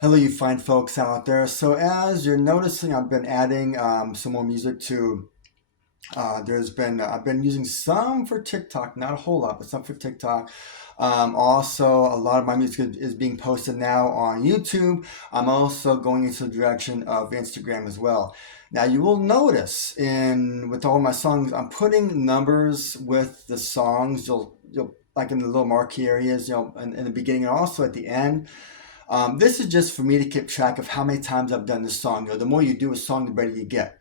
Hello, you fine folks out there. So as you're noticing, I've been adding some more music to. There's been I've been using some for TikTok, not a whole lot, but some for TikTok. Also, a lot of my music is being posted now on YouTube. I'm also going into the direction of Instagram as well. Now you will notice in with all my songs, I'm putting numbers with the songs. You'll like in the little marquee areas, in the beginning and also at the end. This is just for me to keep track of how many times I've done this song. The more you do a song, the better you get.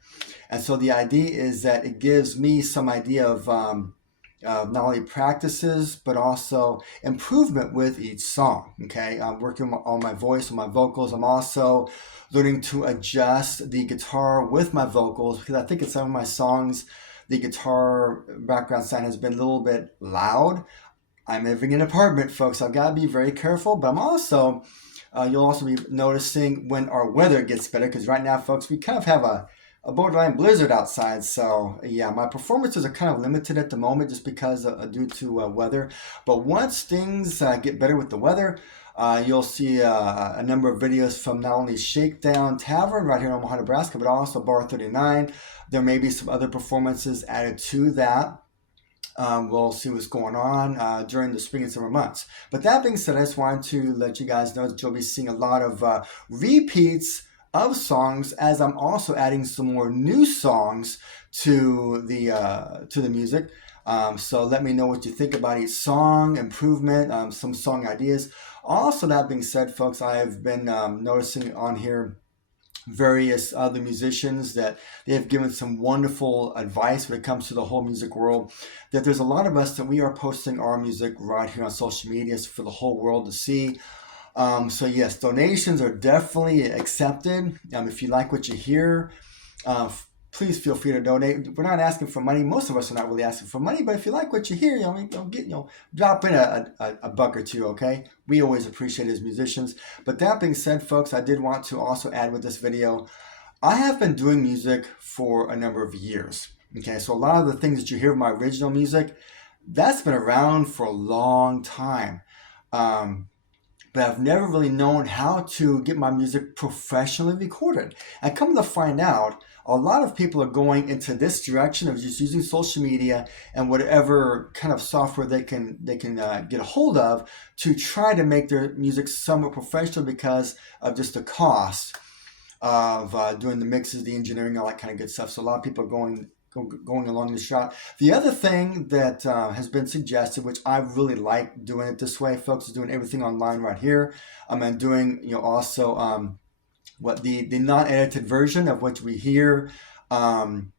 And so the idea is that it gives me some idea of not only practices but also improvement with each song. Okay, I'm working on my voice, on my vocals. I'm also learning to adjust the guitar with my vocals because I think in some of my songs the guitar background sound has been a little bit loud. I'm living in an apartment, folks. I've got to be very careful, but you'll also be noticing when our weather gets better because right now, folks, we kind of have a borderline blizzard outside. So, yeah, my performances are kind of limited at the moment just because due to weather. But once things get better with the weather, you'll see a number of videos from not only Shakedown Tavern right here in Omaha, Nebraska, but also Bar 39. There may be some other performances added to that. We'll see what's going on during the spring and summer months. But that being said, I just wanted to let you guys know that you'll be seeing a lot of repeats of songs as I'm also adding some more new songs to the music. So let me know what you think about each song, improvement, some song ideas. Also, that being said, folks, I have been noticing on here various other musicians that they have given some wonderful advice when it comes to the whole music world. That there's a lot of us that we are posting our music right here on social media for the whole world to see. So yes, donations are definitely accepted. If you like what you hear, please feel free to donate. We're not asking for money. Most of us are not really asking for money, but if you like what you hear, drop in a buck or two. Okay, we always appreciate it as musicians. But that being said, folks, I did want to also add with this video. I have been doing music for a number of years. Okay, so a lot of the things that you hear of my original music, that's been around for a long time. Um, but I've never really known how to get my music professionally recorded. And come to find out, a lot of people are going into this direction of just using social media and whatever kind of software they can get a hold of to try to make their music somewhat professional because of just the cost of doing the mixes, the engineering, all that kind of good stuff. So a lot of people are going along this route. The other thing that has been suggested, which I really like doing it this way, folks, is doing everything online right here. And doing also what the non-edited version of what we hear um,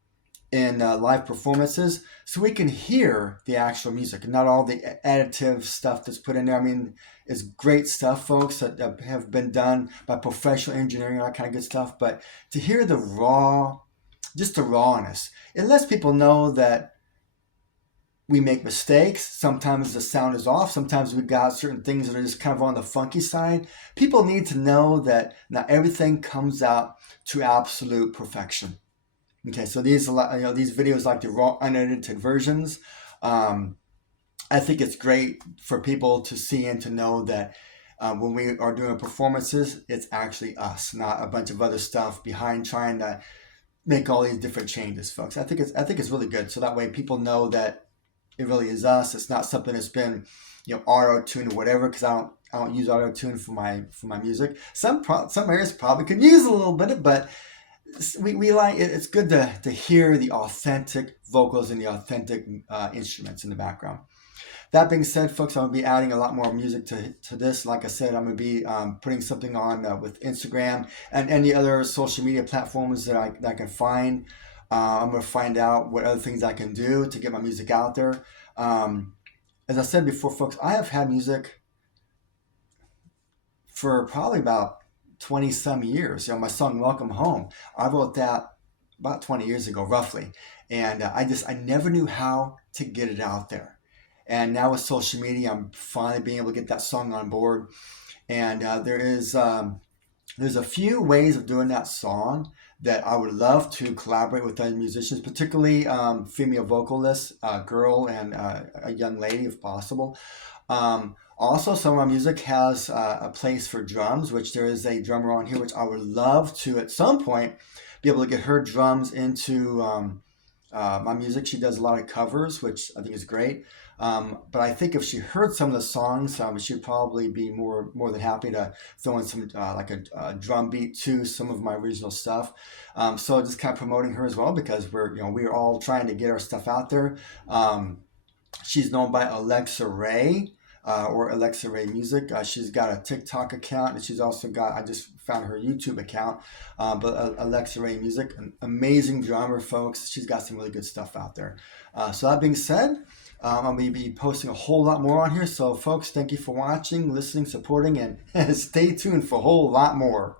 in live performances, so we can hear the actual music and not all the additive stuff that's put in there. I mean, it's great stuff, folks, that have been done by professional engineering, all that kind of good stuff. But to hear the raw, just the rawness, it lets people know that we make mistakes. Sometimes the sound is off. Sometimes we've got certain things that are just kind of on the funky side. People need to know that not everything comes out to absolute perfection. Okay, so these videos like the raw unedited versions. Um, I think it's great for people to see and to know that when we are doing performances, it's actually us, not a bunch of other stuff behind trying to make all these different changes, folks. I think it's really good. So that way people know that it really is us. It's not something that's been auto tuned or whatever. Because I don't use auto tune for my music. Some areas probably could use a little bit, but we like it. It's good to hear the authentic vocals and the authentic instruments in the background. That being said, folks, I'm going to be adding a lot more music to this. Like I said, I'm going to be putting something on with Instagram and any other social media platforms that I can find. I'm going to find out what other things I can do to get my music out there. Um, as I said before, folks, I have had music for probably about 20 some years. My song Welcome Home, I wrote that about 20 years ago, roughly. And I never knew how to get it out there. And now with social media, I'm finally being able to get that song on board. And there's a few ways of doing that song that I would love to collaborate with other musicians, particularly female vocalists, a girl and a young lady, if possible. Also, some of my music has a place for drums, which there is a drummer on here, which I would love to at some point be able to get her drums into my music. She does a lot of covers, which I think is great. But I think if she heard some of the songs, she'd probably be more than happy to throw in some like a drum beat to some of my original stuff. So just kind of promoting her as well because we're all trying to get our stuff out there. She's known by Alexa Ray. Or Alexa Ray Music. She's got a TikTok account, and she's also got. I just found her YouTube account, but Alexa Ray Music, an amazing drummer, folks. She's got some really good stuff out there. So that being said, I'm going to be posting a whole lot more on here. So, folks, thank you for watching, listening, supporting, and stay tuned for a whole lot more.